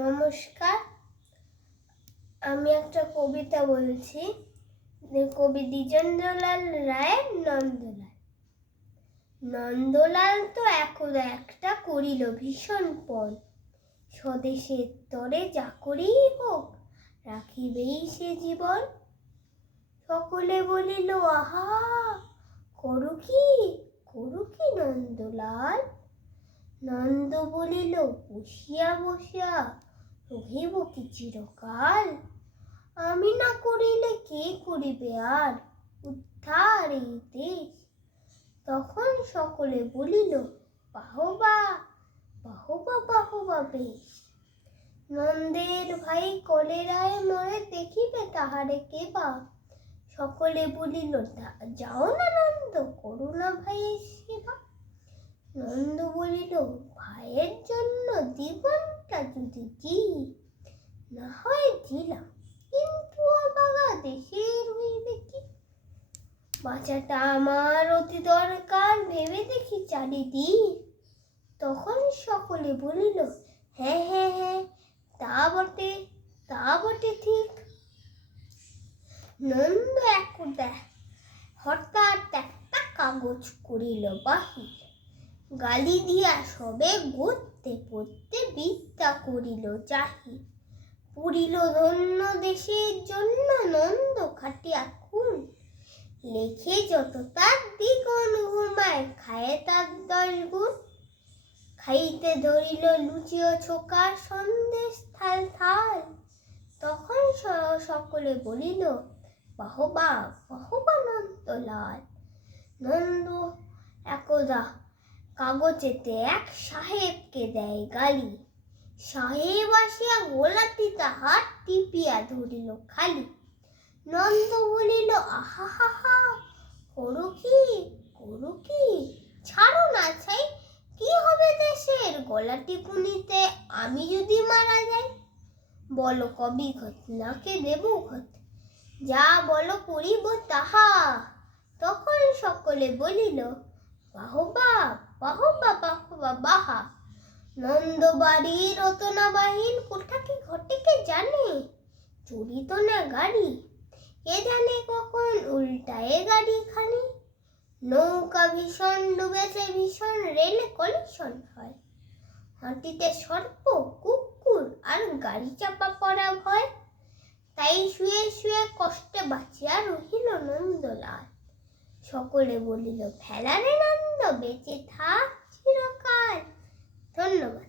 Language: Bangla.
নমস্কার, আমি একটা কবিতা বলছি। কবি দ্বিজেন্দ্রলাল রায়ের নন্দলাল। নন্দলাল তো একদা একটা করিল ভীষণ পণ, স্বদেশের তরে যা করেই হোক রাখিবেই সে জীবন। সকলে বলিল আহা, করো কি নন্দলাল। নন্দ বলিল বসিয়া বসিয়া রহিব কি চিরকাল। আমি না করিলে কে করিবে আর উদ্ধার এই দেশ। তখন সকলে বলিল বাহবা বাহবা বাহবা বেশ। নন্দের ভাই কলেরায় মরে দেখিবে তাহারে কেবা। সকলে বলিল যাও না নন্দ, করো না ভাইয়ের সেবা। নন্দ বলিল ভাইয়ের জন্য জীবনটা যদি দিই, না হয় দিলাম, কিন্তু অবাগা দেশের হইবে কি। বাঁচাটা আমার অতি দরকার, ভেবে দেখি চারিদিক। তখন সকলে বলিল হ্যাঁ হ্যাঁ হ্যাঁ, তা বটে ঠিক। নন্দ একদা হঠাৎ একটা কাগজ করিল বাহির, গালি দিয়া সবে গড়তে পড়তে বিদ্যা করিল জাহির। পড়িল ধন্য দেশের জন্য নন্দ খাটিয়া খুন, লেখে যত তার দ্বিগুণ ঘুমায় খায় তার 10 গুণ। খাইতে ধরিল লুচি ও ছোকা সন্দেশ থাল থাল। তখন সকলে বলিল বাহবা বাহবা নন্দলাল। নন্দ একদা কাগজেতে এক সাহেবকে দেয় গালি, সাহেব আসিয়া গোলাটি তাহার টিপিয়া ধরিল খালি। নন্দ বলিল আহা হা হা, করো কি ছাড়ো না ছাই, কি হবে দেশের গলা টিপুনিতে আমি যদি মারা যাই। বলো কবি ঘট, নাকে দেব ঘট, যা বলো করিব তাহা। তখন সকলে বলিল বাহবা বাহবা বাহবা বাহা। নন্দ বাড়ি রতনাবাহিন, কোথা কি ঘটে কে জানে। চুরি তো না গাড়ি, কে জানে কখন উল্টায় গাড়ি খানি। নৌকা ভীষণ ডুবেছে ভীষণ, রেলে কলিশন হয়। হাঁটিতে সর্প কুকুর আর গাড়ি চাপা পড়া ভয়। তাই শুয়ে শুয়ে কষ্টে বাঁচিয়া রহিল নন্দলাল। সকলে বলিল ভেলা রে নন্দ, বেঁচে থাক চিরকাল। ধন্যবাদ।